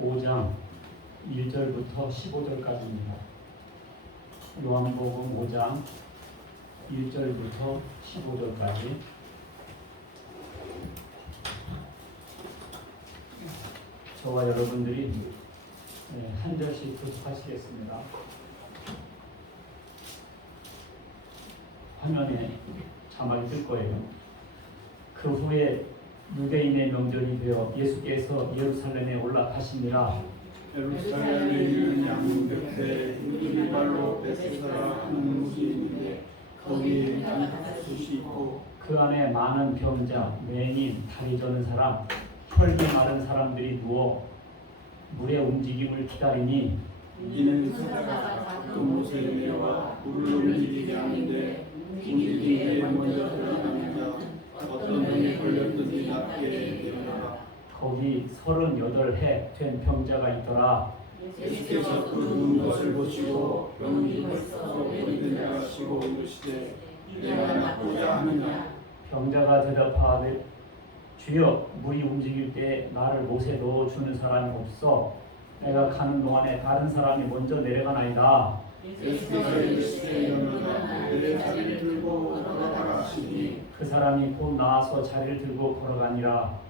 5장 1절부터 15절까지입니다. 요한복음 5장 1절부터 15절까지. 저와 여러분들이 한 절씩 교독하시겠습니다. 화면에 자막이 뜰 거예요. 그 후에 유대인의 명절이 되어 예수께서 예루살렘에 올라가시니라. 예루살렘에 있는 양문 곁에 유리발로 베세다라 하는 곳이 있는데 거기에 양가숫이 있고 그 안에 많은 병자, 맹인, 다리 저는 사람, 혈기 마른 사람들이 누워 물의 움직임을 기다리니 이는 사자가 가끔 옷에 내려와 물을 움직이게 하는데 움직이기에 먼저 들어가니까 어떤 병에 걸렸든지 낫게 되더라. 거기 38해 된 병자가 있더라. 예수께서 그 누운 것을 보시고 병이 벌써 오래된 자가 시고 이르시되 내가 낫고자 하느냐. 병자가 대답하되 주여, 물이 움직일 때 나를 못에 넣어주는 사람이 없어. 내가 가는 동안에 다른 사람이 먼저 내려가나이다. 예수께서 이르시되 일어나라 내 자리를 들고 걸어가라 하시니 그 사람이 곧 나와서 자리를 들고 걸어가니라.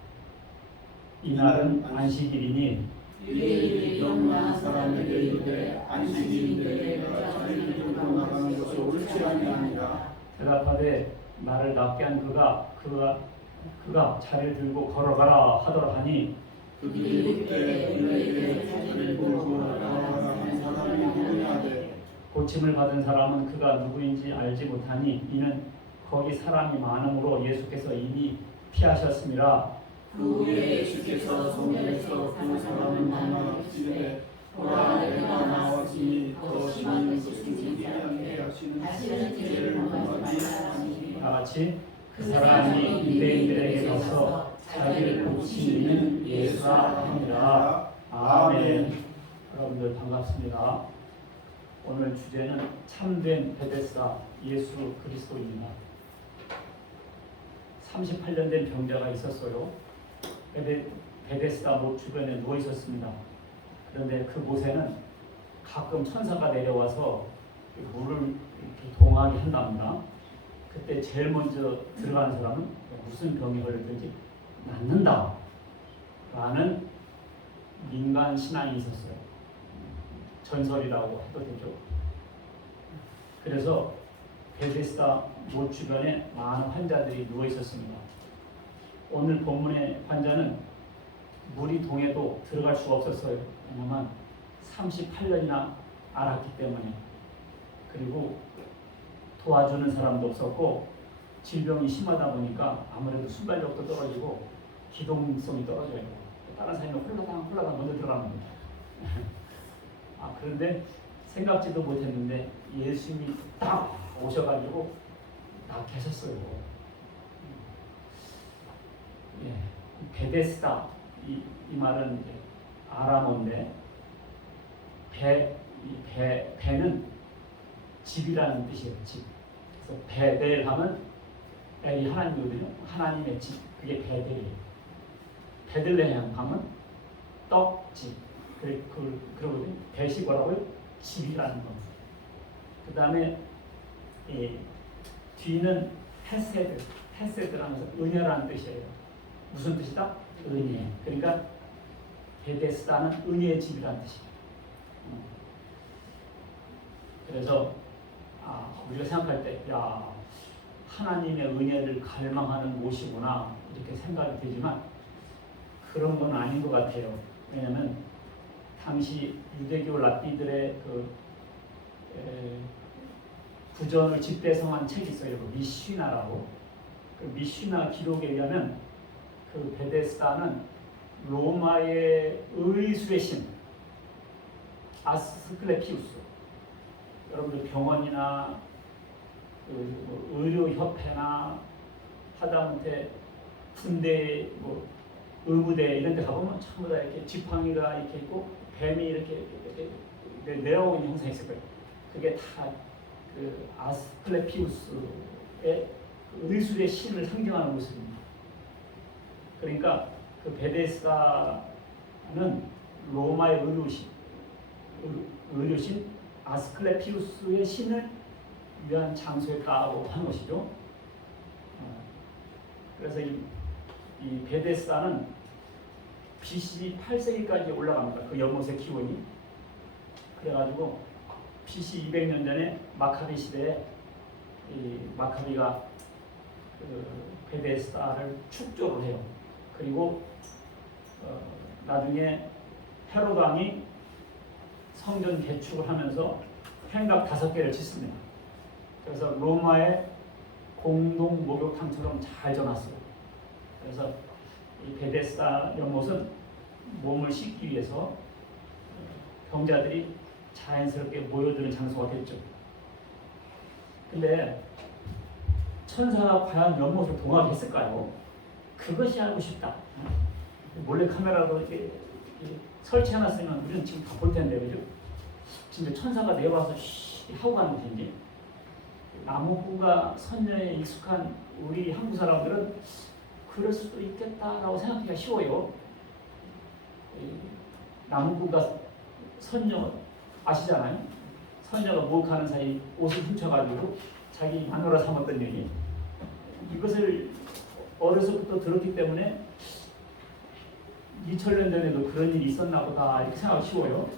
이날은 안식일이니 유대인이 너무한 사람에게 이르되 안식일인데 내가 자리를 들고 나가는 것이 옳지 아니하니라. 대답하되 나를 낫게 한 그가 자리를 들고 걸어가라 하더라 하니 그들이 그때 이르되 자리를 들고 나가라 한 사람이 누구냐 하되 고침을 받은 사람은 그가 누구인지 알지 못하니 이는 거기 사람이 많음으로 예수께서 이미 피하셨음이라. 그 후에 예수께서 성전에서 그 사람을 만나 이르시되 보라 내가 나왔으니 더 심한 것은 지지 않게 하시는 죄를 범하지 말라니. 다 같이 그 사람이 유대인들에게 가서 자기를 고치는 예수라 합니다. 아멘. 여러분들 반갑습니다. 오늘 주제는 참된 베데스다 예수 그리스도입니다. 38년 된 병자가 있었어요. 베데스다 못 주변에 누워 있었습니다. 그런데 그곳에는 가끔 천사가 내려와서 물을 이렇게 동하게 한답니다. 그때 제일 먼저 들어가는 사람은 무슨 병이 걸렸든지 낫는다 라는 민간 신앙이 있었어요. 전설이라고 해도 되죠. 그래서 베데스다 못 주변에 많은 환자들이 누워 있었습니다. 오늘 본문의 환자는 물이 동해도 들어갈 수가 없었어요. 왜냐하면 38년이나 앓았기 때문에. 그리고 도와주는 사람도 없었고 질병이 심하다 보니까 아무래도 순발력도 떨어지고 기동성이 떨어져요. 다른 사람이 홀라당 먼저 들어가는 겁니다. 그런데 생각지도 못했는데 예수님이 딱 오셔가지고 낫게 하셨어요. 베데스다 이 말은 아람어인데 배는 집이라는 뜻이에요. 집. 그래서 베델 하면 이 하나님이거든요. 하나님의 집. 그게 베델이에요. 베들레헴 하면 떡집. 그러거든요. 배시 뭐라고요? 집이라는 겁니다. 그 다음에 뒤는 헤세드라면서 은혜라는 뜻이에요. 무슨 뜻이다? 은혜. 그러니까 베데스다는 은혜의 집이라는 뜻이에요. 그래서 우리가 생각할 때 하나님의 은혜를 갈망하는 곳이구나 이렇게 생각이 되지만 그런 건 아닌 것 같아요. 왜냐하면 당시 유대교 랍비들의 구전을 집대성한 책이 있어요. 미쉬나라고. 그 미쉬나 기록에 의하면 그 베데스다는 로마의 의술의 신 아스클레피우스. 여러분들 병원이나 의료협회나 하다못해 군대 의무대 이런 데 가보면 전부 다 이렇게 지팡이가 이렇게 있고 뱀이 이렇게 내려오는 형상이 있을 거예요. 그게 다 그 아스클레피우스의 의술의 신을 상징하는 모습입니다. 그러니까 그 베데스다는 로마의 의료신 아스클레피우스의 신을 위한 장소였다고 하는 것이죠. 그래서 이 베데스다는 BC 8세기까지 올라갑니다. 그 연못의 기원이. 그래가지고 BC 200년 전에 마카비 시대에 이 마카비가 그 베데스다를 축조를 해요. 그리고 나중에 헤롯 왕이 성전 개축을 하면서 횡각 5개를 짓습니다. 그래서 로마의 공동 목욕탕처럼 잘 져놨어요. 그래서 이 베데스다 연못은 몸을 씻기 위해서 병자들이 자연스럽게 모여드는 장소가 됐죠. 근데 천사가 과연 연못을 동화했을까요? 그것이 알고 싶다. 몰래 카메라로 이렇게 설치해놨으면 우리는 지금 다 볼 텐데, 그죠? 진짜 천사가 내와서 하고 가는 것인지. 나무꾼과 선녀에 익숙한 우리 한국 사람들은 그럴 수도 있겠다라고 생각하기가 쉬워요. 나무꾼과 선녀 아시잖아요? 선녀가 목욕하는 사이 옷을 훔쳐가지고 자기 마누라 삼았던 얘기. 이것을 어려서부터 들었기 때문에 2000년 전에도 그런 일이 있었나 보다 이렇게 생각하기 쉬워요.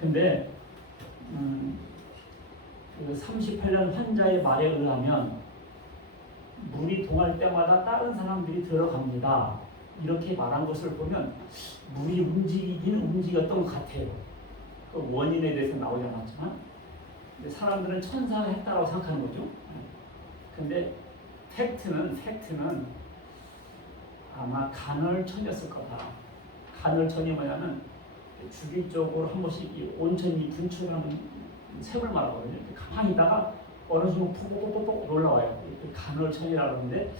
근데 그 38년 환자의 말에 의하면 물이 동할 때마다 다른 사람들이 들어갑니다. 이렇게 말한 것을 보면 물이 움직이긴 움직였던 것 같아요. 그 원인에 대해서 나오지 않았지만 근데 사람들은 천사가 했다고 생각하는 거죠. 근데 팩트는 아마 간헐천이었을 거다. 간헐천이 뭐냐면 주기적으로 한 번씩 이 온천이 분출하는 샘을 말하거든요. 가만히 있다가 어느 순간 푹푹푹푹 올라와요. 간헐천이라고 하는데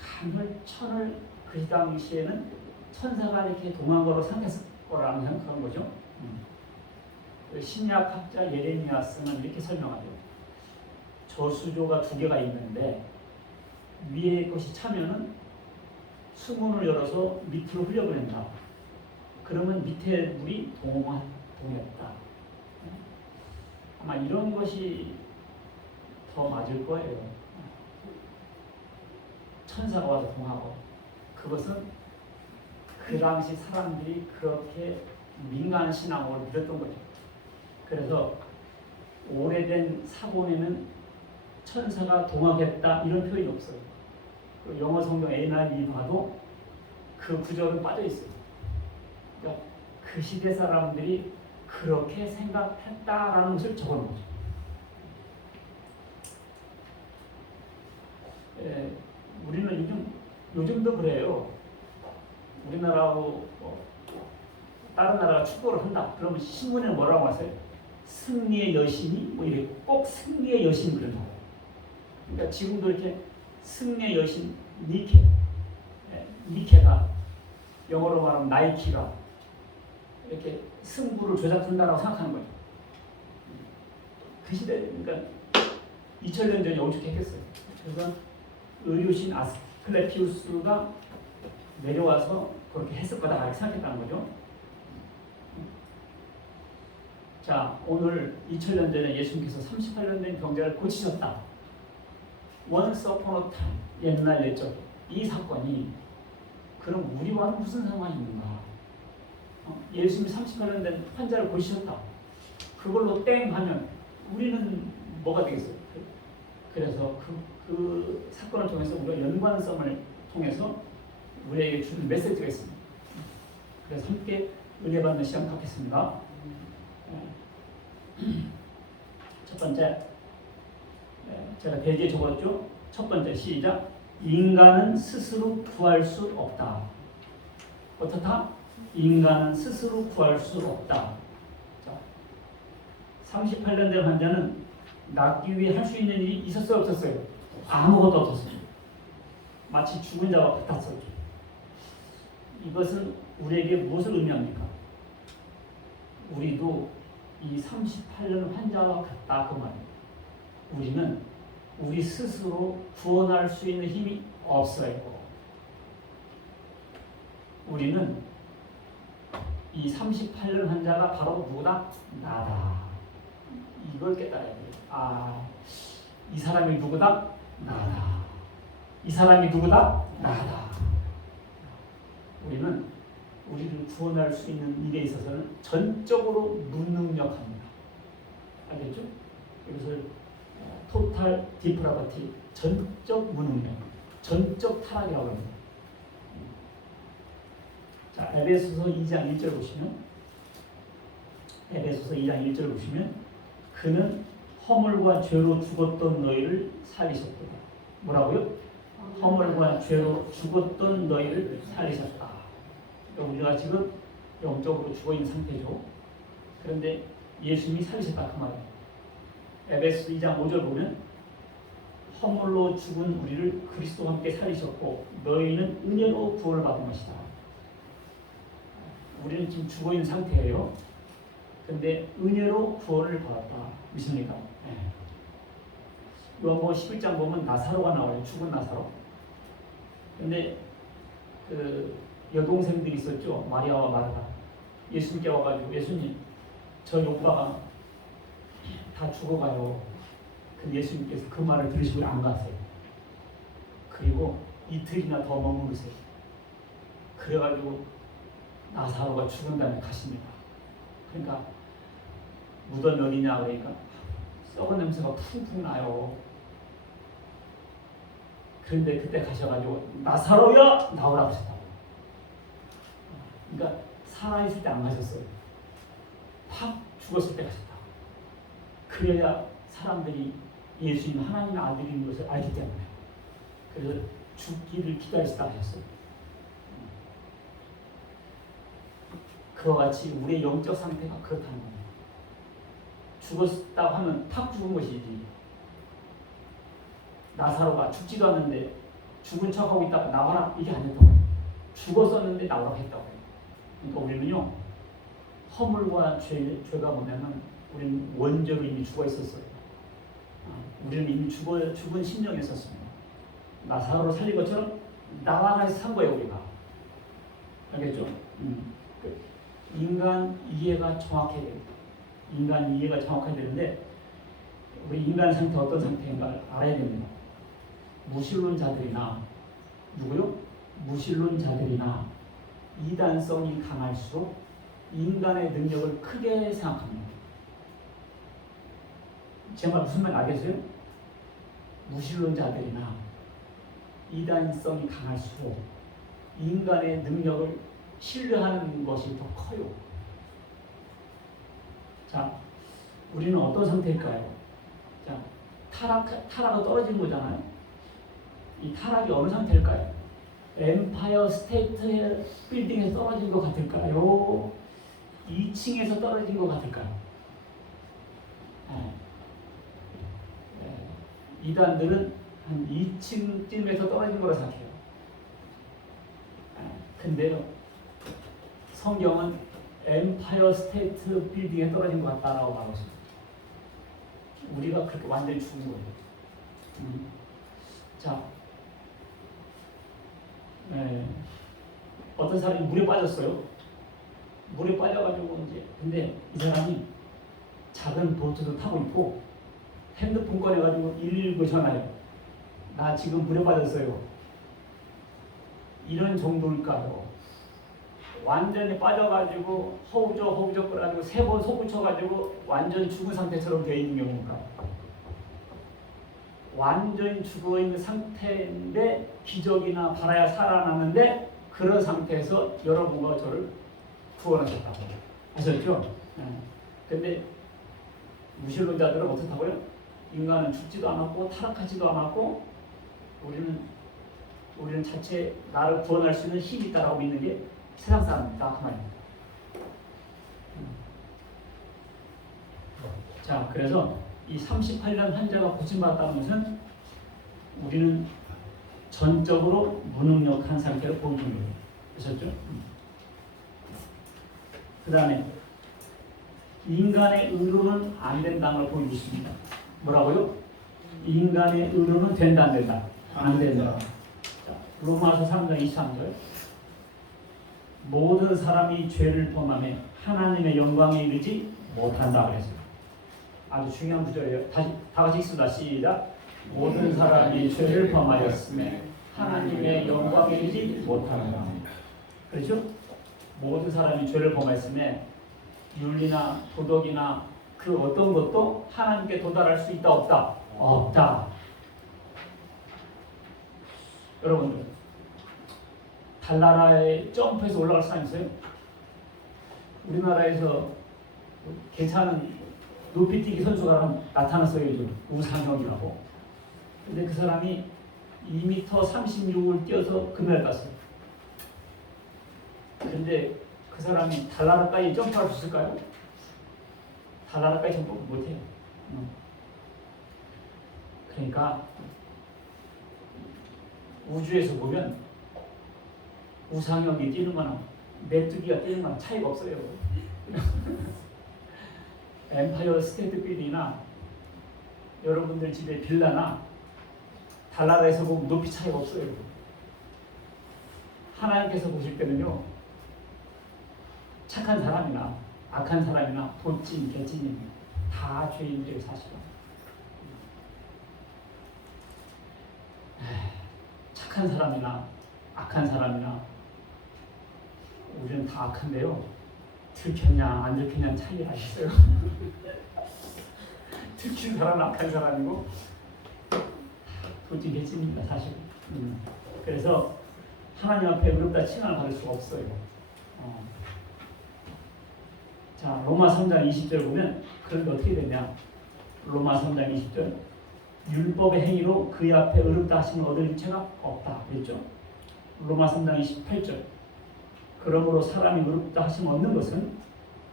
간헐천을 그 당시에는 천사가 이렇게 동한 거로 생각했을 거라는 생각하는 거죠. 신약학자 예레미야스는 이렇게 설명하죠. 저수조가 2개가 있는데 위에 것이 차면은 수문을 열어서 밑으로 흘려보낸다. 그러면 밑에 물이 동했다. 아마 이런 것이 더 맞을 거예요. 천사가 와서 동하고 그것은 그 당시 사람들이 그렇게 민간 신앙으로 믿었던 거죠. 그래서 오래된 사본에는 천사가 동하겠다 이런 표현이 없어요. 영어 성경 NIV 봐도 그 구절은 빠져 있어요. 그러니까 그 시대 사람들이 그렇게 생각했다라는 것을 적어놓은 거죠. 우리는 요즘도 그래요. 우리나라하고 다른 나라가 축구를 한다. 그러면 신문에 뭐라고 하세요? 승리의 여신이 뭐 이렇게 꼭 승리의 여신 그런다. 그러니까 지금도 이렇게 승리의 여신 니케가 영어로 말하면 나이키가 이렇게 승부를 조작한다라고 생각하는 거죠. 그 시대, 그러니까 2000년 전에 오죽했겠어요. 그래서 의료신 아스클레피우스가 내려와서 그렇게 했을 거다 이렇게 생각했다는 거죠. 자, 오늘 2000년 전에 예수님께서 38년 된 병자를 고치셨다. Once upon a time, 옛날 옛적 이 사건이 그럼 우리와는 무슨 상관이 있는가? 예수님이 38년 된 환자를 고치셨다. 그걸로 땡 하면 우리는 뭐가 되겠어요? 그래서 그 사건을 통해서 우리가 연관성을 통해서 우리에게 주는 메시지가 있습니다. 그래서 함께 은혜 받는 시간 갖겠습니다. 첫 번째, 제가 대지에 적었죠. 첫 번째 시작. 인간은 스스로 구할 수 없다. 어떻다? 인간은 스스로 구할 수 없다. 자, 38년 된 환자는 낫기 위해 할 수 있는 일이 있었어요, 없었어요? 아무것도 없었어요. 마치 죽은 자와 같았어요. 이것은 우리에게 무엇을 의미합니까? 우리도 이 38년 환자와 같다 그 말이에요. 우리는 우리 스스로 구원할 수 있는 힘이 없어요. 우리는 이 38년 환자가 바로 누구다? 나다. 이걸 깨달아야 돼요. 아, 이 사람이 누구다? 나다. 이 사람이 누구다? 나다. 우리는 우리를 구원할 수 있는 일에 있어서는 전적으로 무능력합니다. 알겠죠? 이것을 토탈 디프라버티, 전적 무능력, 전적 타락이라고 합니다. 자, 에베소서 2장 1절 보시면, 에베소서 2장 1절 보시면, 그는 허물과 죄로 죽었던 너희를 살리셨도다. 뭐라고요? 허물과 죄로 죽었던 너희를 살리셨다. 우리가 지금 영적으로 죽어 있는 상태죠. 그런데 예수님이 살리셨다 그 말이에요. 에베소 2장 5절 보면 허물로 죽은 우리를 그리스도와 함께 살리셨고 너희는 은혜로 구원을 받은 것이다. 우리는 지금 죽어 있는 상태예요. 근데 은혜로 구원을 받았다. 무엇입니까? 요한복음 11장 보면 나사로가 나와요. 죽은 나사로. 근데 그 여동생들이 있었죠. 마리아와 마르다. 예수님께 와가지고 예수님, 저희 오빠가 다 죽어가요. 근데 예수님께서 그 말을 들으시고 안 가세요. 그리고 이틀이나 더 머무르세요. 그래가지고 나사로가 죽은 다음에 가십니다. 그러니까 무덤이 어디냐 그러니까 썩은 냄새가 풍풍 나요. 그런데 그때 가셔가지고 나사로야 나오라고 하셨다고. 그러니까 살아있을 때 안 가셨어요. 팍 죽었을 때 가셨다고. 그래야 사람들이 예수님 하나님의 아들인 것을 알기 때문에. 그래서 죽기를 기다리시다 하셨어요. 그와 같이 우리의 영적 상태가 그렇다는 겁니다. 죽었다고 하면 팍 죽은 것이지. 나사로가 죽지도 않는데 죽은 척하고 있다가 나와라 이게 아니었던 거예요. 죽었었는데 나오라고 했다고 해요. 그러니까 우리는요, 허물과 죄가 뭐냐면 우리는 원죄로 이미 죽어 있었어요. 우리는 이미 죽은 심령에 있었습니다. 나사로를 살린 것처럼 나와라 산 거예요 우리가. 알겠죠? 인간 이해가 정확해야 됩니다. 인간 이해가 정확해야 되는데 우리 인간 상태 어떤 상태인가 알아야 됩니다. 무신론자들이나 누구요? 무신론자들이나 이단성이 강할수록 인간의 능력을 크게 생각합니다. 제 말 무슨 말 알겠어요? 무신론자들이나 이단성이 강할수록 인간의 능력을 신뢰하는 것이 더 커요. 자, 우리는 어떤 상태일까요? 자, 타락은 떨어진 거잖아요. 이 타락이 어느 상태일까요? 엠파이어 스테이트 빌딩에서 떨어진 것 같을까요? 2층에서 떨어진 것 같을까요? 이단들은 한 2층쯤에서 떨어진 거라 생각해요. 근데요, 성경은 엠파이어 스테이트 빌딩에 떨어진 것 같다라고 말하고 있습니다. 우리가 그렇게 완전히 죽은 거예요. 자, 어떤 사람이 물에 빠졌어요. 물에 빠져가지고 이제 근데 이 사람이 작은 보트도 타고 있고 핸드폰 꺼내가지고 119 전화해요. 나 지금 물에 빠졌어요. 이런 정도일까요? 완전히 빠져가지고 허우적 거라지고 3번 솟구쳐가지고 완전 죽은 상태처럼 되어 있는 경우인가? 완전히 죽어 있는 상태인데 기적이나 바라야 살아나는데 그런 상태에서 여러분과 저를 구원하셨다고 하셨죠? 근데 무신론자들은 어떻다고요? 인간은 죽지도 않았고 타락하지도 않았고 우리는 자체 나를 구원할 수 있는 힘이 있다라고 믿는 게 세상 사람입니다. 그 말입니다. 자, 그래서 이 38년 환자가 고침받았다는 것은 우리는 전적으로 무능력한 상태를 보여주는 거예요. 아셨죠? 그 다음에 인간의 의로는 안 된다는 걸 보여주고 있습니다. 뭐라고요? 인간의 의로는 된다 안 된다? 안 된다. 자, 로마서 3장 23절 모든 사람이 죄를 범하며 하나님의 영광에 이르지 못한다 그랬어요. 아주 중요한 구절이에요. 다시 다 같이 읽습니다. 시작. 모든 사람이 죄를 범하였으며 하나님의 영광에 이르지 못한다. 그렇죠? 모든 사람이 죄를 범하였으며 윤리나 도덕이나 그 어떤 것도 하나님께 도달할 수 있다 없다? 없다. 여러분들 달나라에 점프해서 올라갈 사람 있어요? 우리나라에서 괜찮은 높이뛰기 선수가 나타났어요. 요즘 우상혁이라고. 근데 그 사람이 2m 36을 뛰어서 금메달 땄어요. 근데 그 사람이 달나라까지 점프할 수 있을까요? 달나라까지 점프 못해요. 그러니까 우주에서 보면 우상혁이 뛰는 거나 메뚜기가 뛰는 거나 차이가 없어요. 엠파이어 스테이트 빌딩이나 여러분들 집에 빌라나 달나라에서 보면 높이 차이가 없어요. 하나님께서 보실 때는요, 착한 사람이나 악한 사람이나 돈찐 개찐이 다 죄인들의 사실은. 착한 사람이나 악한 사람이나 우리는 다 악한데요, 들켰냐 안 들켰냐 차이가 있어요. 들킨 사람은 악한 사람이고 돈찐 개찐입니다 사실. 그래서 하나님 앞에 의롭다 칭함을 받을 수가 없어요. 자, 로마 3장 20절 보면 그런데 어떻게 되냐? 로마 3장 20절 율법의 행위로 그의 앞에 의롭다 하심을 얻을 일체가 없다 그랬죠? 로마 3장 28절 그러므로 사람이 의롭다 하심을 얻는 것은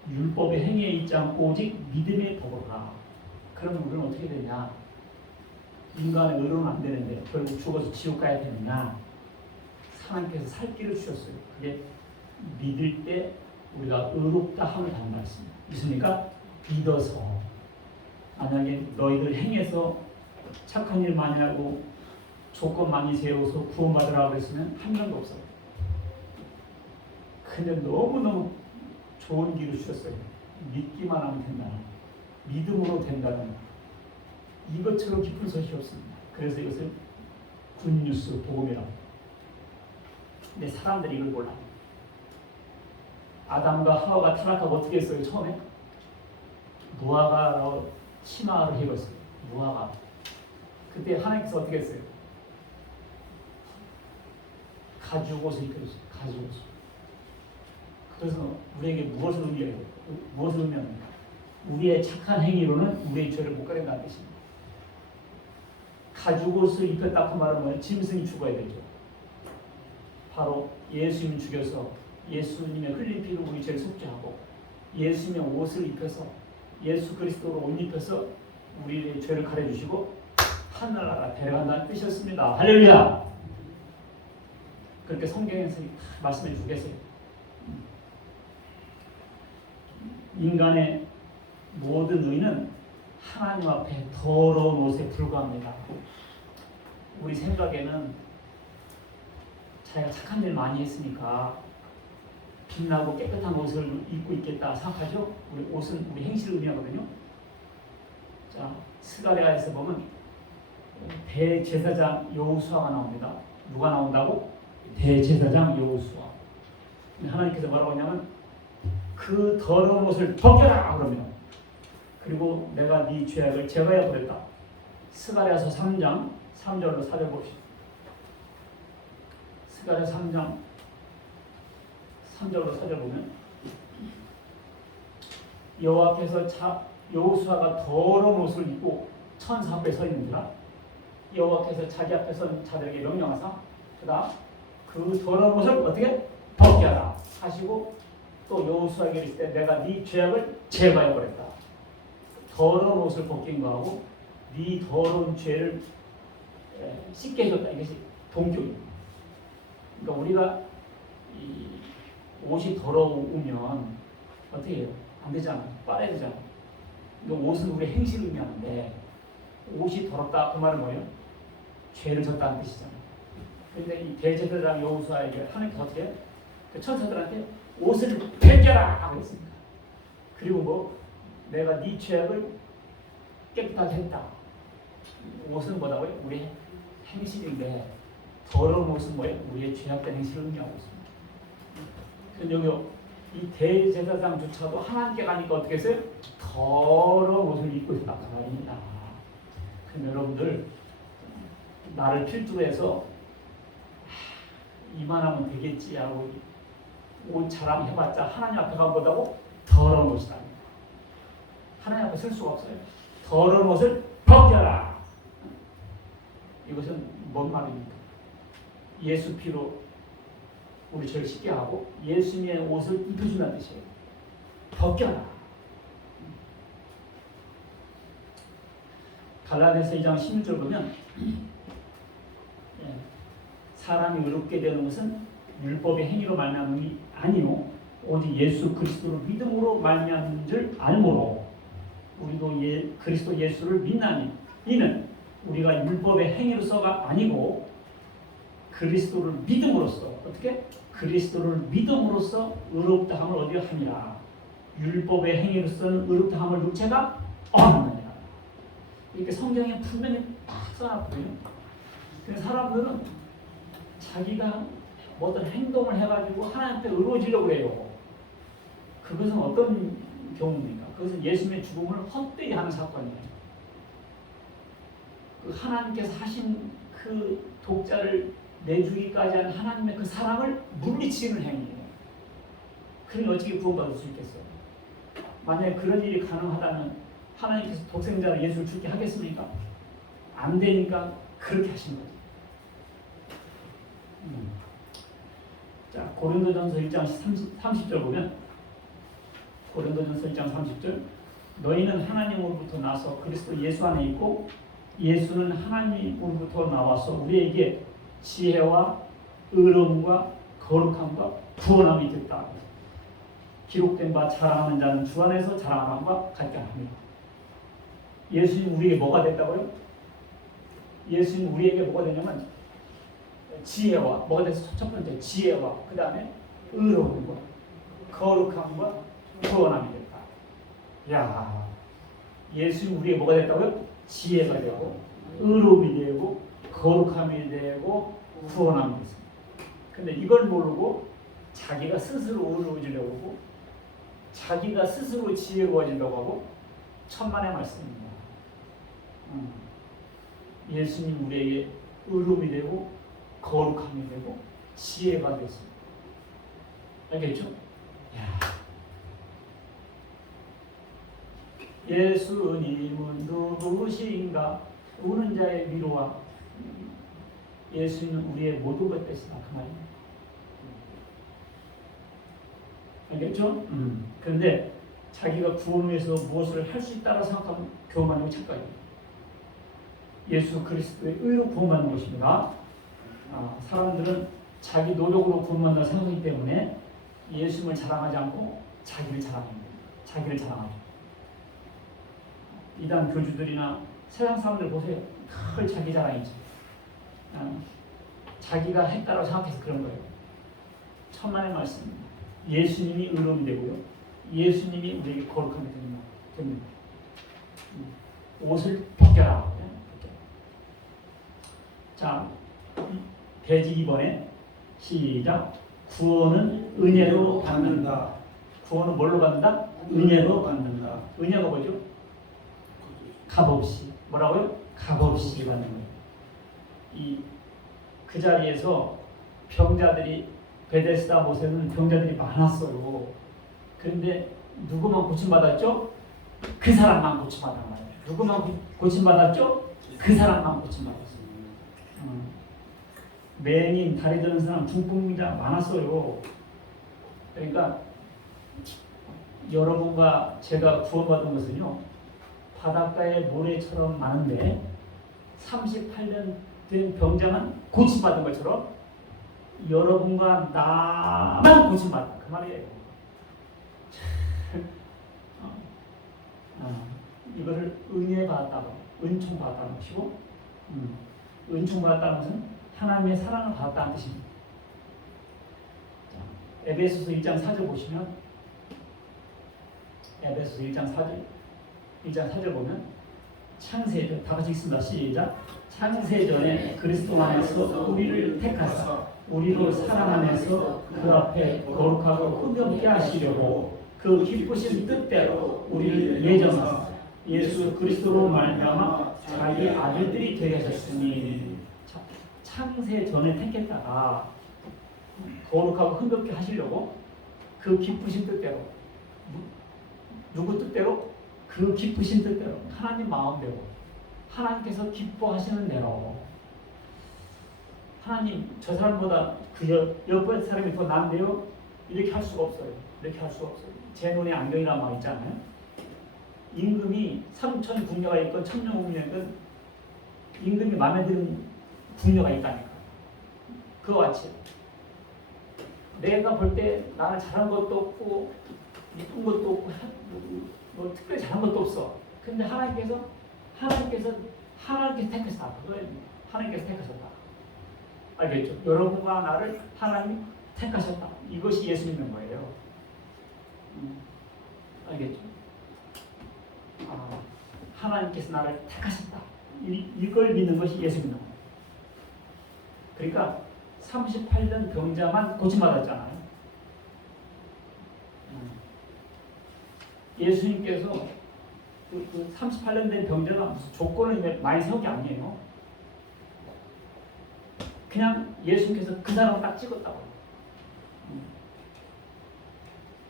율법의 행위에 있지 않고 오직 믿음의 법으로라. 그러면 우리는 어떻게 되냐? 인간의 의로는 안 되는데 결국 죽어서 지옥 가야 되느냐? 하나님께서 살 길을 주셨어요. 그게 믿을 때 우리가 의롭다 함을 받는 말씀입니다. 믿습니까? 믿어서. 만약에 너희들 행해서 착한 일 많이 하고 조건 많이 세워서 구원받으라고 했으면 한 명도 없어요. 근데 너무너무 좋은 길을 주셨어요. 믿기만 하면 된다는, 믿음으로 된다는, 이것처럼 깊은 소식이 없습니다. 그래서 이것을 굿뉴스 복음이라고. 근데 사람들이 이걸 몰라. 아담과 하와가 타락하고 어떻게 했어요? 처음에 무화과라고 치마를 입었어요. 무화과. 그때 하나님께서 어떻게 했어요? 가죽 옷을 입혀줬어요. 가죽 옷을. 그래서 우리에게 무엇을 의미해요? 무엇을 의미합니까? 우리의 착한 행위로는 우리의 죄를 못 가린다는 뜻입니다. 가죽 옷을 입혔다 그 말은 뭐예요? 짐승이 죽어야 되죠. 바로 예수님 죽여서 예수님의 흘린 피로 우리 죄를 속죄하고 예수님의 옷을 입혀서 예수 그리스도로 옷 입혀서 우리의 죄를 가려주시고 하늘나라 데려간다는 뜻이었습니다. 할렐루야! 그렇게 성경에서 말씀해 주겠어요. 인간의 모든 의는 하나님 앞에 더러운 옷에 불과합니다. 우리 생각에는 자기가 착한 일 많이 했으니까 빛나고 깨끗한 옷을 입고 있겠다 생각하죠? 우리 옷은 우리 행실을 의미하거든요. 자, 스가랴에서 보면 대제사장 여호수아가 나옵니다. 누가 나온다고? 대제사장 여호수아. 하나님께서 뭐라고 하냐면 그 더러운 옷을 벗겨라 그러면, 그리고 내가 네 죄악을 제거해 버렸다. 스가랴서 3장 3절로 4절 봅시다. 스가랴 3장 3절로 4절 보면 여호와께서 여호수아가 더러운 옷을 입고 천사 앞에 서 있는지라 여호와께서 자기 앞에 선 자들에게 명령하사 그다음 그 더러운 옷을 어떻게 벗겨라 하시고 또 여호수아에게 이르시되 내가 네 죄악을 제거해 버렸다. 더러운 옷을 벗긴 거하고 네 더러운 죄를 씻게 해줬다. 이것이 동격입니다. 그러니까 우리가 이 옷이 더러우면 어떻게 해요? 안 되잖아. 빨아야 되잖아. 그러니까 옷은 우리 행실을 의미하는데 옷이 더럽다 그 말은 뭐예요? 죄를 졌다는 뜻이잖아요. 그런데 이 대제사장 여호수아에게 하나님께서 어떻게 그 천사들한테 옷을 벗겨라 하고 했습니다. 그리고 뭐 내가 네 죄악을 깨끗하게 했다. 옷은 뭐라고요? 우리의 행실인데 더러운 옷은 뭐예요? 우리의 죄악된 행실을 의미하고 있습니다. 그런데 여기 이 대제사장조차도 하나님께 가니까 어떻게 했어요? 더러운 옷을 입고 있다 그 말입니다. 그럼 여러분들 나를 필두로 해서 이만하면 되겠지 하고 옷 자랑해봤자 하나님 앞에 가면 보다고 더러운 옷이다. 하나님 앞에 설 수가 없어요. 더러운 옷을 벗겨라. 이것은 뭔 말입니까? 예수 피로 우리 죄를 씻게 하고 예수님의 옷을 입혀준다는 뜻이에요. 벗겨라. 갈라디아서 2장 16절 보면 사람이 의롭게 되는 것은 율법의 행위로 말미암음이 아니요 오직 예수 그리스도를 믿음으로 말미암은 줄 알므로 우리도 그리스도 예수를 믿나니 이는 우리가 율법의 행위로서가 아니고 그리스도를 믿음으로써 어떻게? 그리스도를 믿음으로써 의롭다함을 어디에 함이라. 율법의 행위로서는 의롭다함을 육체가 얻느니라. 이렇게 성경에 분명히 딱 써놨거든요. 그래서 사람들은 자기가 어떤 행동을 해가지고 하나님 앞에 의로워지려고 해요. 그것은 어떤 경우입니까? 그것은 예수님의 죽음을 헛되이 하는 사건이에요. 그 하나님께서 하신 그 독자를 내주기까지 하는 하나님의 그 사랑을 물리치는 행위예요. 그러니 어떻게 구원받을 수 있겠어요? 만약에 그런 일이 가능하다면 하나님께서 독생자를 예수를 죽게 하겠습니까? 안 되니까 그렇게 하신 거죠. 자, 고린도전서 1장 30절 보면 고린도전서 1장 30절 너희는 하나님으로부터 나서 그리스도 예수 안에 있고 예수는 하나님으로부터 나와서 우리에게 지혜와 의로움과 거룩함과 구원함이 됐다. 기록된 바 자랑하는 자는 주 안에서 자랑함과 같게 합니다. 예수님 우리에게 뭐가 됐다고요? 예수님 우리에게 뭐가 되냐면 지혜와 뭐가 돼서 첫 번째 지혜와 그 다음에 의로움과 거룩함과 구원함이 됐다. 야, 예수님 우리에게 뭐가 됐다고요? 지혜가 되고 의로움이 되고 거룩함이 되고 구원함이 됐습니다. 근데 이걸 모르고 자기가 스스로 의로워지려고 하고 자기가 스스로 지혜로워지려고 하고 천만의 말씀입니다. 예수님 우리에게 의로움이 되고 거룩함이 되고 지혜가 됐습니다. 알겠죠? 예수님은 누구신가? 우는 자의 위로와 예수님은 우리의 모든 것 되시다. 그 말입니다. 알겠죠? 그런데 자기가 구원을 위해서 무엇을 할 수 있다고 생각하면 교만하고 착각입니다. 예수 그리스도의 의로 구원받는 것입니다. 사람들은 자기 노력으로 구원받는다고 생각하기 때문에 예수님을 자랑하지 않고 자기를 자랑합니다. 자기를 자랑하죠. 이단 교주들이나 세상 사람들 보세요. 늘 자기 자랑이지. 자기가 했다고 생각해서 그런 거예요. 천만의 말씀입니다. 예수님이 의로움이 되고요. 예수님이 우리에게 거룩함이 됩니다. 옷을 벗겨라. 자, 배지 2번에 시작. 구원은 은혜로 받는다. 구원은 뭘로 받는다? 은혜로 받는다. 은혜가 뭐죠? 값없이. 뭐라고요? 값없이 받는 거예요. 그 자리에서 병자들이 베데스다 못에는 병자들이 많았어요. 그런데 누구만 고침받았죠? 그 사람만 고침받은 거예요. 누구만 고침받았죠? 그 사람만 고침받았어요. 맹인, 다리 드는 사람, 중풍자 많았어요. 그러니까 여러분과 제가 구원받은 것은요, 바닷가의 모래처럼 많은데 38년 된 병자만 고침받은 것처럼 여러분과 나만 고침받다. 그 말이에요. 이거를 은혜 받았다고, 은총 받았다는 것이고, 은총 받았다는 것은 하나님의 사랑을 받았다는 뜻입니다. 에베소서 1장 4절 보시면 에베소서 1장 4절 보면 창세전 다 같이 읽습니다. 시작. 창세전에 그리스도 안에서 우리를 택하사 우리로 사랑 안에서 그 앞에 거룩하고 흠없게 하시려고 그 기쁘신 뜻대로 우리를 예정하사 예수 그리스도로 말미암아 자기 아들들이 되게 하셨으니 창세전에 택했다가 거룩하고 흠없게 하시려고 그 기쁘신 뜻대로 누구 뜻대로? 그 기쁘신 뜻대로 하나님 마음대로 하나님께서 기뻐하시는 대로 하나님 저 사람보다 그 옆에 사람이 더 나은데요? 이렇게 할 수가 없어요. 이렇게 할 수가 없어요. 제 눈에 안경이라는 말 있잖아요. 임금이 3천 궁녀가 있건 1000명 궁녀건 임금이 마음에 드는 궁녀가 있다니까. 그거 같이 내가 볼 때 나는 잘한 것도 없고 이쁜 것도 없고 뭐 특별히 잘한 것도 없어. 근데 하나님께서 택하셨다. 그걸 하나님께서 택하셨다. 알겠죠? 여러분과 나를 하나님 택하셨다. 이것이 예수 믿는 거예요. 알겠죠? 하나님께서 나를 택하셨다. 이걸 믿는 것이 예수 믿는 거예요. 그러니까 38년 병자만 고침받았잖아요. 예수님께서 그 38년 된 병자가 무슨 조건을 많이 세운 게 아니에요. 그냥 예수님께서 그 사람을 딱 찍었다고.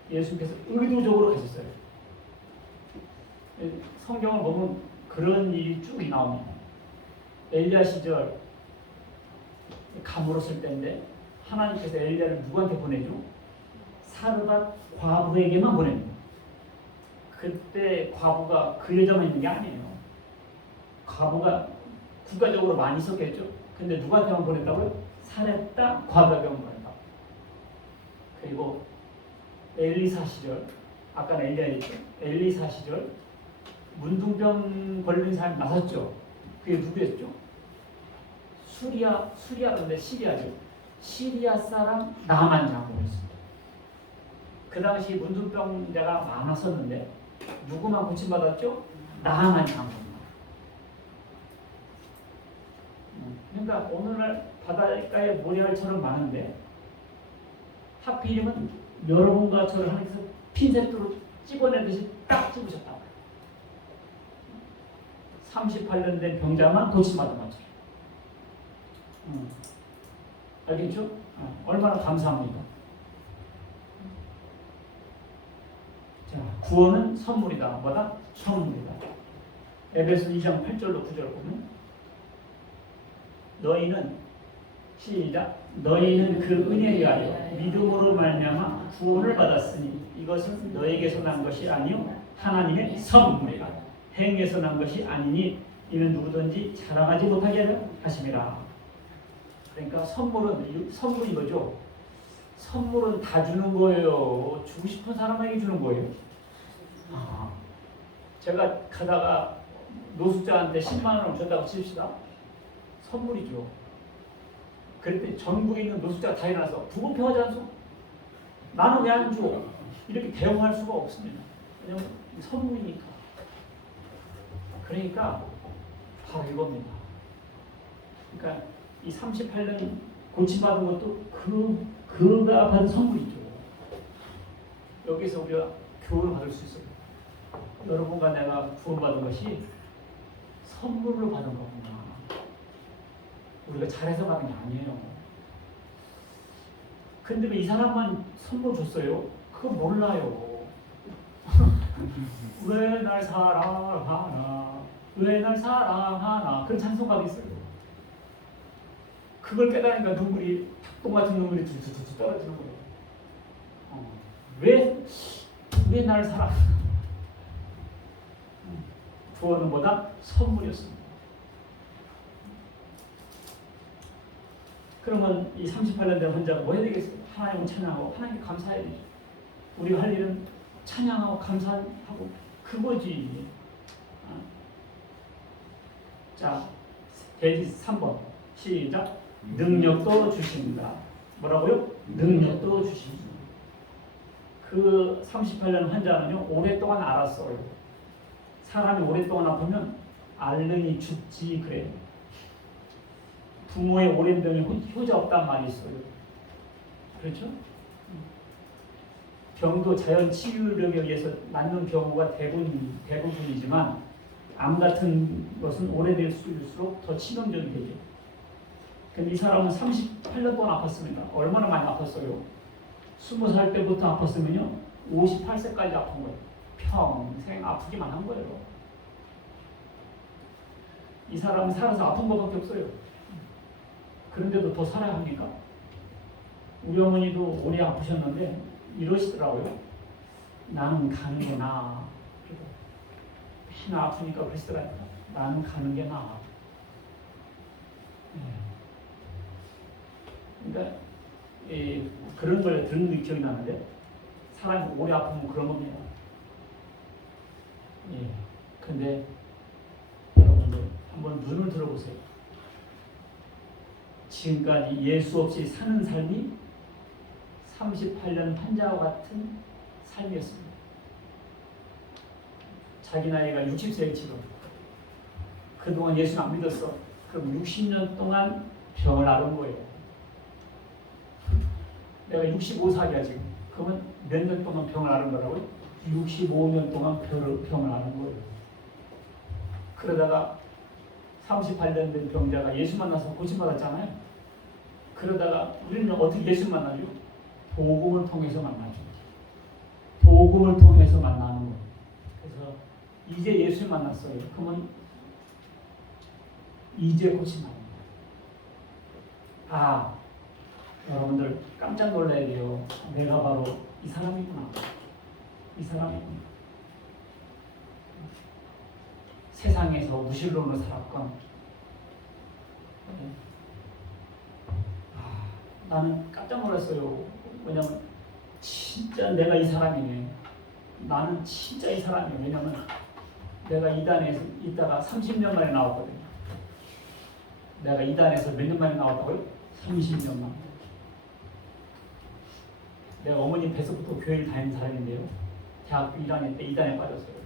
예수님께서 의도적으로 하셨어요. 성경을 보면 그런 일이 쭉 나옵니다. 엘리야 시절 감으로 쓸 때인데 하나님께서 엘리야를 누구한테 보내죠? 사르밧 과부에게만 보냅니다. 그때 과부가 그 여자만 있는 게 아니에요. 과부가 국가적으로 많이 있었겠죠. 근데 누구한테만 보냈다고요? 사렙다 과부에게만 보냈다. 그리고 엘리사 시절, 아까는 엘리야 했죠. 엘리사 시절 문둥병 걸린 사람이 나섰죠. 그게 누구였죠? 수리아인데 시리아죠. 시리아 사람 나만 장군이었습니다. 그 당시 문둥병자가 많았었는데 누구만 고침받았죠? 나만 장군. 그러니까 오늘날 바닷가에 모래알처럼 많은데 하필이면 여러분과 저를 하나님께서 핀셋으로 집어내듯이 딱 집으셨다. 38년 된 병자만 고침받은 것처럼. 알겠죠? 얼마나 감사합니까? 자, 구원은 선물이다. 뭐다? 선물이다. 에베소 2장 8절로 9절 보면 너희는 시작. 너희는 그 은혜에 의하여 믿음으로 말미암아 구원을 받았으니 이것은 너에게서 난 것이 아니요 하나님의 선물이라. 행에서 난 것이 아니니 이는 누구든지 자랑하지 못하게 하심이라. 그러니까 선물이 뭐죠? 선물은 다 주는 거예요. 주고 싶은 사람에게 주는 거예요. 제가 가다가 노숙자한테 10만 원을 줬다고 칩시다. 선물이죠. 그랬더니 전국에 있는 노숙자가 다 일어나서 부고평하지 않소? 나는 왜 안 줘? 이렇게 대응할 수가 없습니다. 왜냐하면 선물이니까. 그러니까 바로 이겁니다. 그러니까 이 38년 고침받은 것도 그가 받은 선물이죠. 여기서 우리가 교훈을 받을 수 있어요. 여러분과 내가 구원받은 것이 선물로 받은 거구나. 우리가 잘해서 받은 게 아니에요. 근데 왜 이 사람만 선물 줬어요? 그거 몰라요. 왜 날 사랑하나? 왜 날 사랑하나? 그런 찬송가도 있어요. 그걸 깨달으니까 눈물이 닭똥 같은 눈물이 두두두 떨어지는 거예요. 왜 날 사랑하나? 구원은 뭐다? 선물이었습니다. 그러면 이 38년 된 혼자가 뭐 해야 되겠어요? 하나님을 찬양하고 하나님께 감사해야 되죠. 우리가 할 일은 찬양하고 감사하고 그거지. 자, 대지 3번 시작. 능력도 주십니다. 뭐라고요? 능력도 주십니다. 그 38년 환자는요 오랫동안 알았어요. 사람이 오랫동안 아프면 앓느니 죽지 그래요. 부모의 오랜 병이 효자 없단 말이 있어요. 그렇죠? 병도 자연 치유력에 의해서 낫는 경우가 대부분이지만 암 같은 것은 오래될수록 더 치명적이 되죠. 근데 이 사람은 38년 동안 아팠습니다. 얼마나 많이 아팠어요? 20살 때부터 아팠으면요 58세까지 아픈 거예요. 평생 아프기만 한 거예요. 이 사람은 살아서 아픈 것밖에 없어요. 그런데도 더 살아야 합니까? 우리 어머니도 오래 아프셨는데 이러시더라고요. 나는 가는 게 나아. 맨날 아프니까 그러시더라고요. 나는 가는 게 나아. 그러니까 그런 걸 들은 게 기억이 나는데 사람이 오래 아프면 그런 겁니다. 근데 여러분들 한번 눈을 들어보세요. 지금까지 예수 없이 사는 삶이 38년 환자와 같은 삶이었습니다. 자기 나이가 60세에 지금 그동안 예수는 안 믿었어. 그럼 60년 동안 병을 앓은 거예요. 내가 65살이야 지금. 그러면 몇 년 동안 병을 앓은 거라고요? 65년 동안 병을 앓은 거예요. 그러다가 38년 된 병자가 예수 만나서 고침받았잖아요. 그러다가 우리는 어떻게 예수 만나죠? 복음을 통해서 만나죠. 복음을 통해서 만나는 거예요. 그래서 이제 예수 만났어요. 그러면 이제 고침받는 거예요. 여러분들 깜짝 놀라야 돼요. 내가 바로 이 사람이구나. 이 사람이구나. 세상에서 무신론으로 살았건 나는 깜짝 놀랐어요. 왜냐면 진짜 내가 이 사람이네. 나는 진짜 이 사람이에요. 왜냐면 내가 이단에 있다가 30년 만에 나왔거든요. 내가 이단에서 몇 년 만에 나왔다고요? 30년 만에. 내가 어머님 뱃속부터 교회를 다니는 사람인데요. 대학교 1학년 때 이단에 빠졌어요.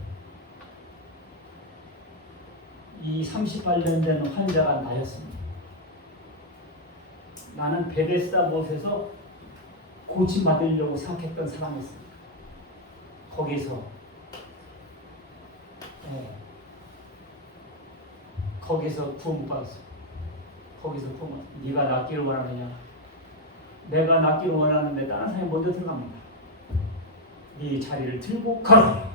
이 38년 된 환자가 나였습니다. 나는 베데스다 못에서 고침받으려고 생각했던 사람이었습니다. 거기서 구원 못 받았어요. 거기서 구원. 네가 낫기를 원하느냐? 내가 낫기를 원하는데 다른 사람이 먼저 들어갑니다. 네 자리를 들고 가라.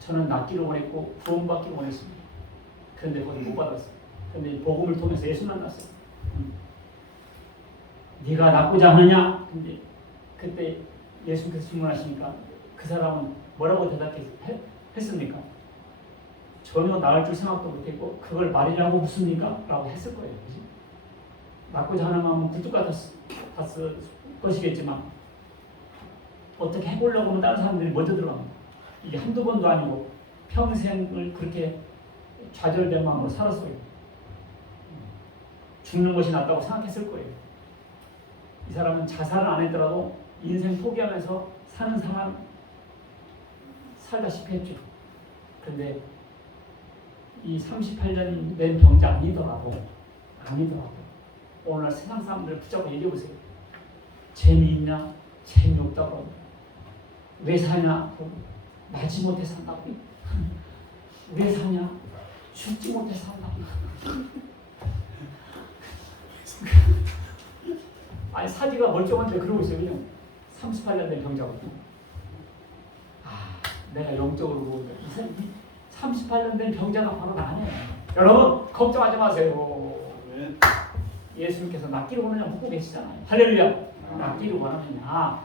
저는 낫기를 원했고 구원받기를 원했습니다. 그런데 거기 못 받았어요. 그런데 복음을 통해서 예수 만났어요. 네가 낫고자 하느냐? 근데 그때 예수께서 질문하시니까 그 사람은 뭐라고 대답했습니까? 전혀 나을 줄 생각도 못했고 그걸 말이라고 묻습니까? 라고 했을 거예요. 그치? 낫고자 하는 마음은 굴뚝 같았을 것이겠지만 어떻게 해보려고 하면 다른 사람들이 먼저 들어갑니다. 이게 한두 번도 아니고 평생을 그렇게 좌절된 마음으로 살았어요. 죽는 것이 낫다고 생각했을 거예요. 이 사람은 자살을 안 했더라도 인생 포기하면서 사는 사람 살다시피 했죠. 그런데 이 38년 된 병자 아니더라도 오늘 세상 사람들 붙잡고 얘기해 보세요. 재미있냐? 재미없다고 합니다. 왜 사냐? 마지못해 산다고. 왜 사냐? 죽지 못해 산다고. 아니 사지가 멀쩡한데 그러고 있어요. 그냥 38년 된 병자거든요. 내가 영적으로 보는데 38년 된 병자가 바로 나네. 여러분 걱정하지 마세요. 예수님께서 낫기를 원하냐 묻고 계시잖아요. 할렐루야. 낫기를 원하느냐.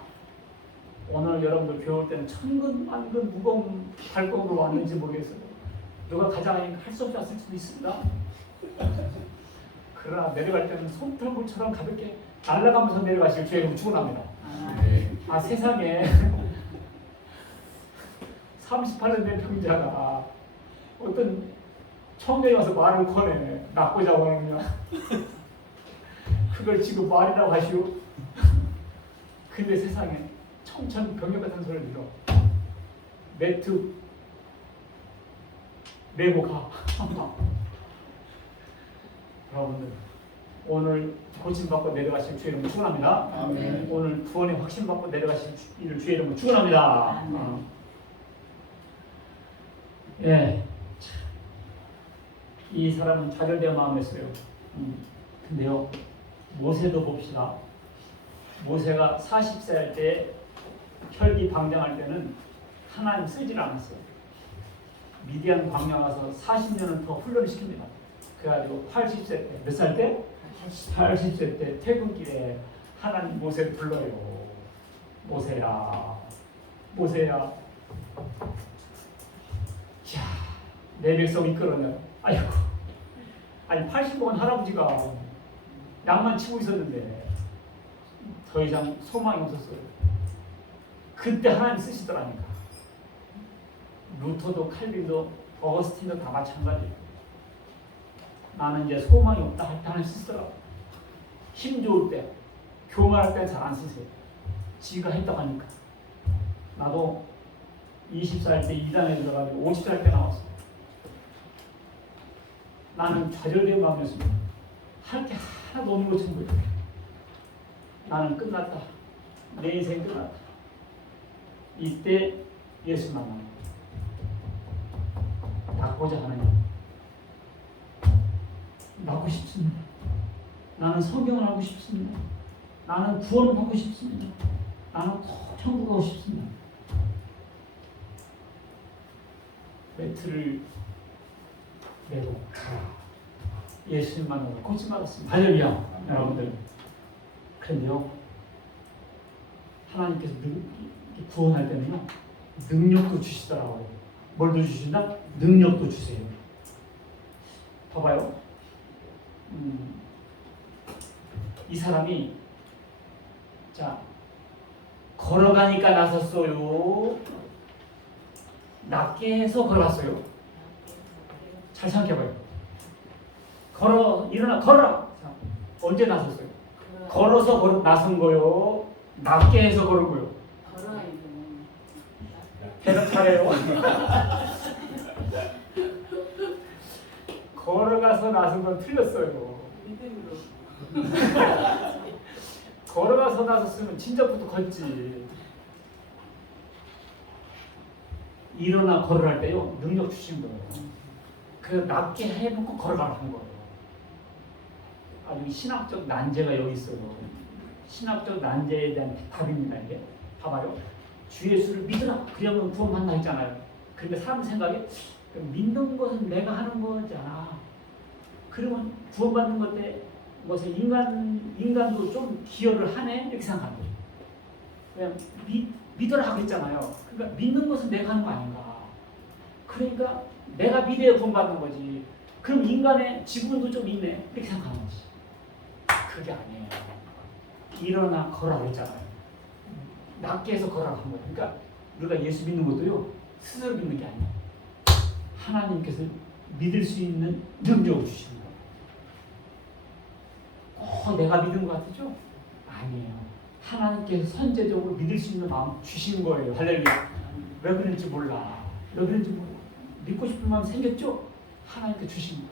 오늘 여러분들 교회 올 때는 천근 만근 무거운 발걸음으로 왔는지 모르겠어요. 누가 가장 할 수 없이 왔을 수도 있습니다. 그러나 내려갈 때는 솜털물처럼 가볍게 날아가면서 내려가실 주의 이름 축원합니다. 세상에 38년 된 병자가 어떤 청년이 와서 말을 꺼내. 낫고자 원하느냐. 그걸 지금 말이라고 하시오. 근데 세상에 청천벽력 같은 소리를 들어. 매트 메고 가. 여러분들 오늘 고침받고 내려가실 주의 이름으로 축원합니다. 아멘. 오늘 구원의 확신받고 내려가실 일을 주의 이름으로 축원합니다. 예, 이 사람은 좌절되어 마음했어요. 근데요, 모세도 봅시다. 모세가 40세 할 때 혈기 방장할 때는 하나님 쓰질 않았어요. 미디안 광야 가서 40년을 더 훈련을 시킵니다. 그래가지고 80세 때, 몇 살 때? 80세 때 퇴근길에 하나님 모세를 불러요. 모세야, 모세야. 야, 내 백성 이끌어내. 아이고, 아니 80먹은 할아버지가 양만 치고 있었는데 더 이상 소망이 없었어요. 그때 하나님 쓰시더라니까. 루터도 칼빈도 어거스틴도 다 마찬가지예요. 나는 이제 소망이 없다 할 때 하나님 쓰시더라고. 힘 좋을 때, 교만할 때 잘 안 쓰세요. 지가 했다고 하니까. 나도 20살 때 이단에 들어가지고 50살 때 나왔어. 나는 좌절된 마음이었습니다. 할 게 하나도 없는 것처럼 보여. 나는 끝났다. 내 인생 끝났다. 이때 예수 만나. 낳고자 하느냐. 낳고 싶습니다. 나는 성경을 알고 싶습니다. 나는 구원을 받고 싶습니다. 나는 꼭 천국 가고 싶습니다. 매트를 메고 예수님 만나고 고침받았습니다. 할렐루야. 여러분들, 그런데요, 하나님께서 구원할 때는요 능력도 주시더라고요. 뭘 더 주신다? 능력도 주세요. 봐봐요. 이 사람이 자 걸어가니까 나섰어요. 낫게 해서 걸었어요. 잘 생각해봐요. 일어나 걸어라. 자, 언제 나섰어요? 걸어서 나선 거요. 낫게 해서 걸은 거요. 대답 잘해요. 걸어가서 나선 건 틀렸어요. 걸어가서 나섰으면 진작부터 걷지. 일어나 걸어갈 때요 능력 주신 거예요. 그래서 낫게 해놓고 걸어가라는 거예요. 아주 신학적 난제가 여기 있어요. 신학적 난제에 대한 답입니다. 이게 봐봐요. 주 예수를 믿으라. 그러면 구원받나 했잖아요. 그런데 사람 생각에 믿는 것은 내가 하는 거잖아. 그러면 구원받는 것에 인간도 좀 기여를 하네 이렇게 생각합니다. 그냥 믿어라 그랬잖아요. 그러니까 믿는 것은 내가 하는 거 아닌가. 그러니까 내가 믿어야 구원받는 거지. 그럼 인간의 지분도 좀 있네 이렇게 생각하는 거지. 그게 아니에요. 일어나 걸어라 그랬잖아요. 낫게 해서 걸어라 한 거예요. 그러니까 우리가 예수 믿는 것도요 스스로 믿는 게 아니에요. 하나님께서 믿을 수 있는 능력을 주시는 거예요. 꼭 내가 믿은 것 같죠? 아니에요. 하나님께서 선제적으로 믿을 수 있는 마음 주신 거예요. 할렐루야. 왜 그런지 몰라. 왜 그런지 몰라. 믿고 싶은 마음 생겼죠? 하나님께 주신 거예요.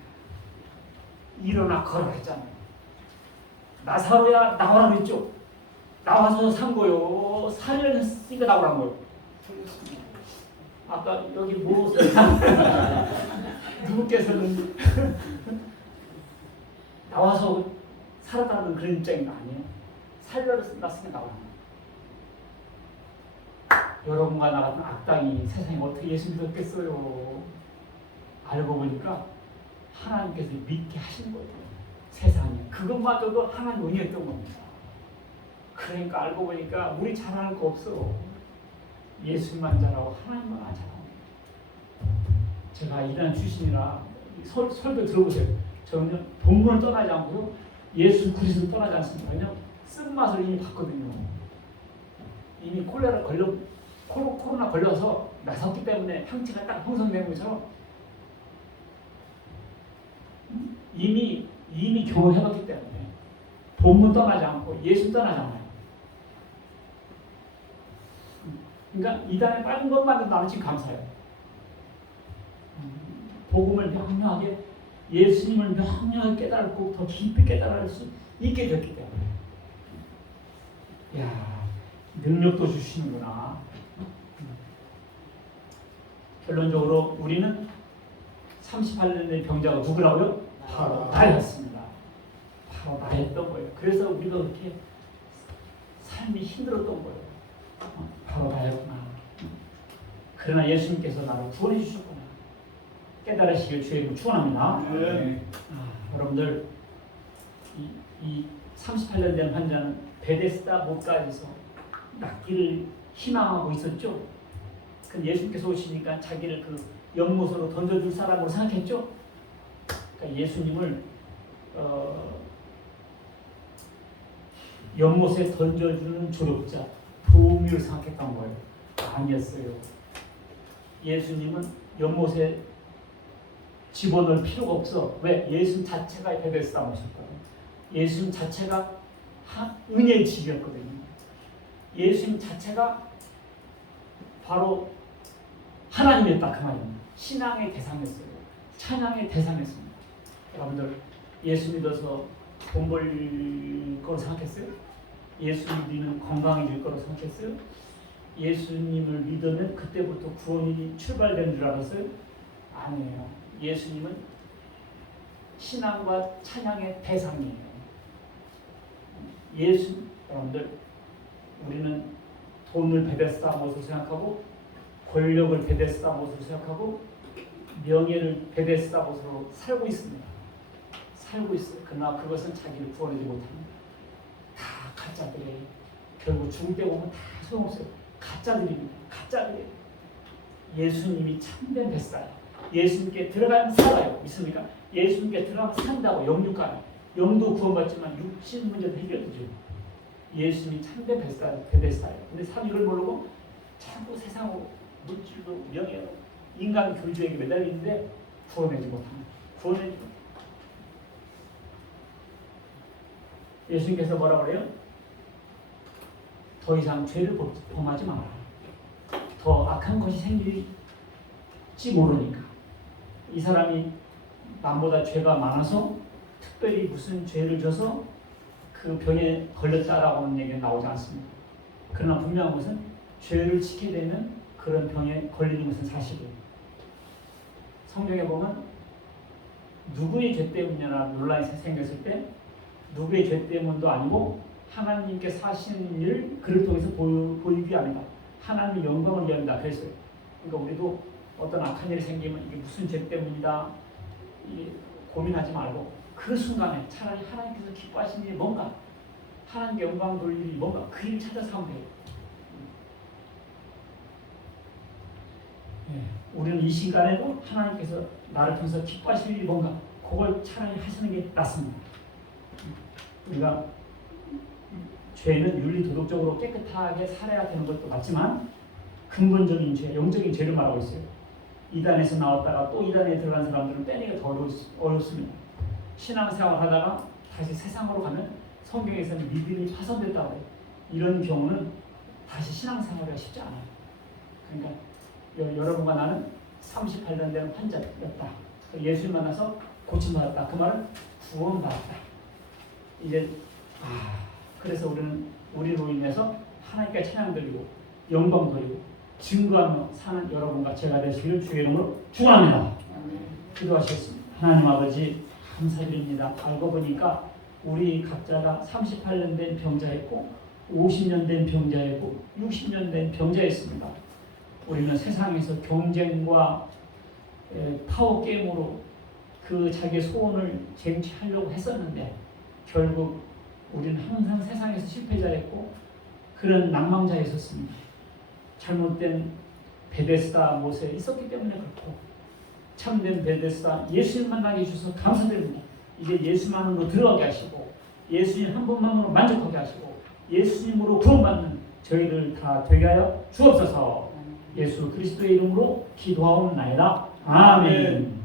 일어나 걸어라 했잖아요. 나사로야 나오라 그랬죠? 나와서 산 거요. 살을 했으니까 나오란 거요. 아까 여기 뭐 누구께서는 나와서 살았다는 그런 입장인 거 아니에요? 살렸으니까 나오란 거예요. 여러분과 나 같은 악당이 세상에 어떻게 예수 믿었겠어요? 알고 보니까 하나님께서 믿게 하신 거예요. 세상에 그것마저도 하나님 은혜였던 겁니다. 그러니까 알고 보니까 우리 잘하는 거 없어. 예수님만 잘하고 하나님만 잘하고. 제가 이단 출신이라 설교 들어보세요. 저는 본문을 떠나지 않고요 예수 그리스도를 떠나지 않습니다. 왜냐하면 쓴맛을 이미 봤거든요. 이미 코로나 걸려서 나섰기 때문에 형체가 딱 형성된 것처럼 이미 교훈해봤기 때문에 본문 떠나지 않고 예수 떠나지 않아요. 그러니까 이단에 빠진 것만으로 나는 지금 감사해요. 복음을 명료하게 예수님을 명료하게 깨달고 더 깊이 깨달을 수 있게 됐기 때문에 야 능력도 주시는구나. 결론적으로 우리는 38년의 병자가 누구라고요? 바로 나였습니다. 바로 나였던 거예요. 그래서 우리가 그렇게 삶이 힘들었던 거예요. 바로 나였구나. 그러나 예수님께서 나를 구원해 주셨구나. 깨달으시길 주의 이름으로 축원합니다. 여러분들 이 38년 된 환자는 베데스다 못가에서 낫기를 희망하고 있었죠. 그 예수님께서 오시니까 자기를 그 연못으로 던져줄 사람으로 생각했죠. 그러니까 예수님을 연못에 던져주는 조력자, 도우미를 생각했던 거예요. 아니었어요. 예수님은 연못에 집어넣을 필요가 없어. 왜? 예수님 자체가 베데스다 못이었거든요. 예수님 자체가 은혜의 집이었거든요. 예수님 자체가 바로 하나님이었다 그 말입니다. 신앙의 대상이었어요. 찬양의 대상이었습니다. 여러분들 예수 믿어서 돈 벌 거로 생각했어요? 예수 믿으면 건강해질 거로 생각했어요? 예수님을 믿으면 그때부터 구원이 출발되는 줄 알았어요? 아니에요. 예수님은 신앙과 찬양의 대상이에요. 여러분들 우리는 돈을 베데스다 못으로 생각하고 권력을 베데스다 못으로 생각하고 명예를 베데스다 못으로 살고 있습니다. 살고 있어요. 그러나 그것은 자기를 구원하지 못합니다. 다 가짜들이에요. 결국 죽을 때 보면 다 소용없어요. 가짜들입니다. 가짜들이에요. 예수님이 참된 베스다예요. 예수님께 들어가면 살아요. 믿습니까? 예수님께 들어가면 산다고 영육 가요. 영도 구원받지만 육신 문제도 해결되죠. 예수님이 참된 베데스다예요. 근데 사람 이걸 모르고 자꾸 세상으로 물질로 명예로 인간 교주에게 매달리는데 구원하지 못합니다. 구원하지 못합니다. 예수님께서 뭐라고 그래요? 더 이상 죄를 범하지 마라. 더 악한 것이 생길지 모르니까. 이 사람이 남보다 죄가 많아서 특별히 무슨 죄를 져서 그 병에 걸렸다라고는 얘기는 나오지 않습니다. 그러나 분명한 것은 죄를 지게 되면 그런 병에 걸리는 것은 사실이에요. 성경에 보면 누구의 죄 때문이냐 논란이 생겼을 때 누구의 죄 때문도 아니고 하나님께서 하시는 일 그를 통해서 보이기 위함이다. 하나님의 영광을 위함이다. 그랬어요. 그러니까 우리도 어떤 악한 일이 생기면 이게 무슨 죄 때문이다 고민하지 말고 그 순간에 차라리 하나님께서 기뻐하시는 일이 뭔가 하나님께 영광 돌릴 일이 뭔가 그 일 찾아서 하면 돼요. 우리는 이 시간에도 하나님께서 나를 통해서 기뻐하실 일이 뭔가 그걸 차라리 하시는 게 낫습니다. 우리가 죄는 윤리 도덕적으로 깨끗하게 살아야 되는 것도 맞지만 근본적인 죄, 영적인 죄를 말하고 있어요. 이단에서 나왔다가 또 이단에 들어간 사람들은 빼내기가 더 어렵습니다. 신앙생활 하다가 다시 세상으로 가면 성경에서는 믿음이 파손됐다고 해요. 이런 경우는 다시 신앙생활이 쉽지 않아요. 그러니까 여러분과 나는 38년 된 환자였다. 예수님 만나서 고침받았다. 그 말은 구원받았다. 이제 그래서 우리로 인해서 하나님께 찬양 드리고 영광 드리고 증거하며 사는 여러분과 제가 되시기를 주의 이름으로 축원합니다. 기도하시겠습니다. 하나님 아버지 감사드립니다. 알고 보니까 우리 각자가 38년 된 병자였고 50년 된 병자였고 60년 된 병자였습니다. 우리는 세상에서 경쟁과 파워게임으로 그 자기의 소원을 쟁취하려고 했었는데 결국 우리는 항상 세상에서 실패자였고 그런 낭망자였었습니다. 잘못된 베데스다 못에 있었기 때문에 그렇고 참된 베데스다 예수님 만나게 해주셔서 감사드립니다. 이제 예수만으로 들어가게 하시고 예수님 한 분만으로 만족하게 하시고 예수님으로 구원받는 저희를 다 되게 하여 주옵소서. 예수 그리스도의 이름으로 기도하옵나이다. 아멘.